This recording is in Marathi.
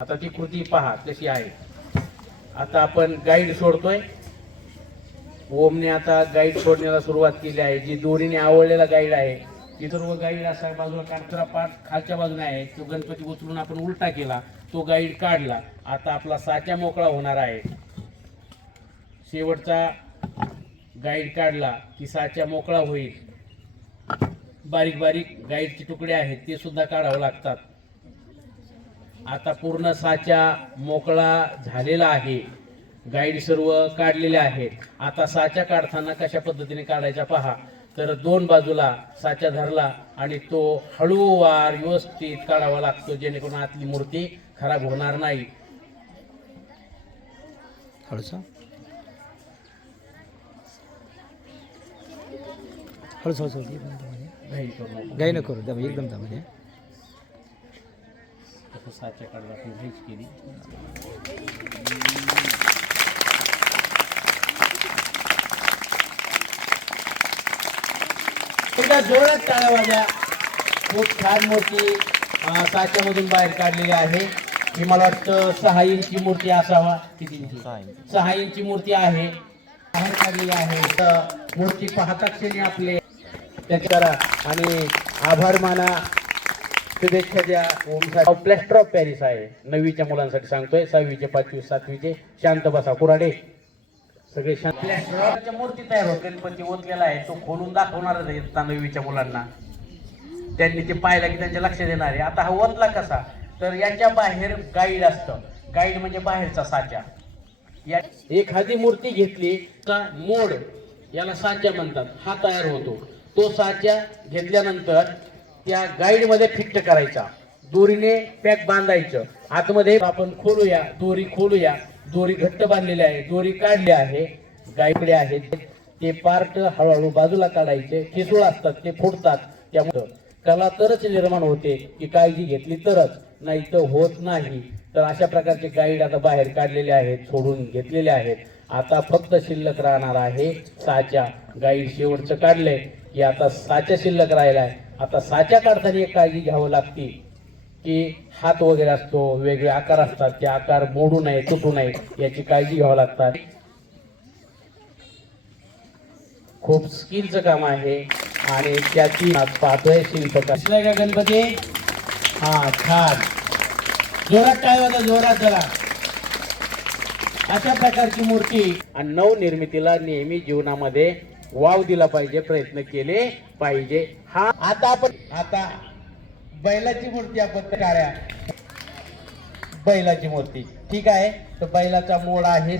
आता ती कृती पहा कशी आहे. आता आपण गाईड सोडतोय. ओमने आता गाईड सोडण्याला सुरुवात केली आहे. जी दोरीने आवळलेला गाईड आहे ती सर्व गाईड असा बाजूला काढताना पाठ खालच्या बाजूने आहे. तो गणपती उचलून आपण उलटा केला, तो गाईड काढला. आता आपला साचा मोकळा होणार आहे. शेवटचा गाईड काढला की साचा मोकळा होईल. बारीक बारीक गाईडचे तुकडे आहेत ते सुद्धा काढावे लागतात. आता पूर्ण साचा मोकळा झालेला आहे. गाईड सर्व काढलेले आहेत. आता साचा काढताना कशा पद्धतीने काढायचा पहा. तर दोन बाजूला साचा धरला आणि तो हळूवार व्यवस्थित काढावा लागतो, जेणेकरून आतली मूर्ती खराब होणार नाही. हळूसा हळूस हळूस गाई न करू दम एकदम दम साचा काढला आपण घ्यायच केली. जोरात टाळ्या वाजल्या. खूप छान मूर्ती साच्यामधून बाहेर काढलेली आहे. ही मला वाटतं 6 इंची मूर्ती असावा. किती इंची? 6 इंची मूर्ती आहे, बाहेर काढलेली आहे. मूर्ती पाहता क्षणी आपले त्याचे करा आणि आभार माना, शुभेच्छा द्या. ओमसाठी प्लॅस्टर ऑफ पॅरिस आहे. 9वीच्या मुलांसाठी सांगतोय. 6वीचे 5वी 7वीचे शांत बसा कुराडे सगळे शांत. प्लॅस्टरच्या मूर्ती तयार होत. गणपती ओतलेला आहे, तो खोलून दाखवणारच आहे 9वीच्या मुलांना. त्यांनी ते पाहिलं की त्यांच्या लक्षात येणार आहे. आता हा ओतला कसा, तर याच्या बाहेर गाईड असतं. गाईड म्हणजे बाहेरचा साचा. या एखादी मूर्ती घेतली का मोड, याला साचा म्हणतात, हा तयार होतो. तो साचा घेतल्यानंतर त्या गाईड मध्ये फिट करायचा. दोरीने पॅक बांधायचं. आतमध्ये आपण खोलूया, दोरी खोलूया. दोरी घट्ट बांधलेली आहे, दोरी काढली आहे. गाईडे आहेत ते पार्ट हळूहळू बाजूला काढायचे. ठिसूळ असतात ते फुटतात. त्यामुळे कला तरच निर्माण होते की काळजी घेतली तरच, नाही तर होत नाही. तर अशा प्रकारचे गाईड आता बाहेर काढलेले आहेत, सोडून घेतलेले आहेत. आता फक्त शिल्लक राहणार आहे साचा. गाईड शेवटचं काढलंय की आता साचा शिल्लक राहिला आहे. आता साचा काढताना एक काळजी घ्यावी लागते की हात वगैरे असतो, वेगळे आकार असतात, ते आकार मोडू नये, तुटू नये, याची काळजी घ्यावी लागतात. खूप स्किलचं काम आहे आणि त्याची पाहतोय शिल्पकार. दिसलाय का गणपती? हा, छान. जोरात काय होता, जोरात जरा. अशा प्रकारची मूर्ती आणि नवनिर्मितीला नेहमी जीवनामध्ये वाव दिला पाहिजे, प्रयत्न केले पाहिजे. हा आता बैलाची मूर्ती आपण काढ्या. बैलाची मूर्ती ठीक आहे. तर बैलाचा मोड आहे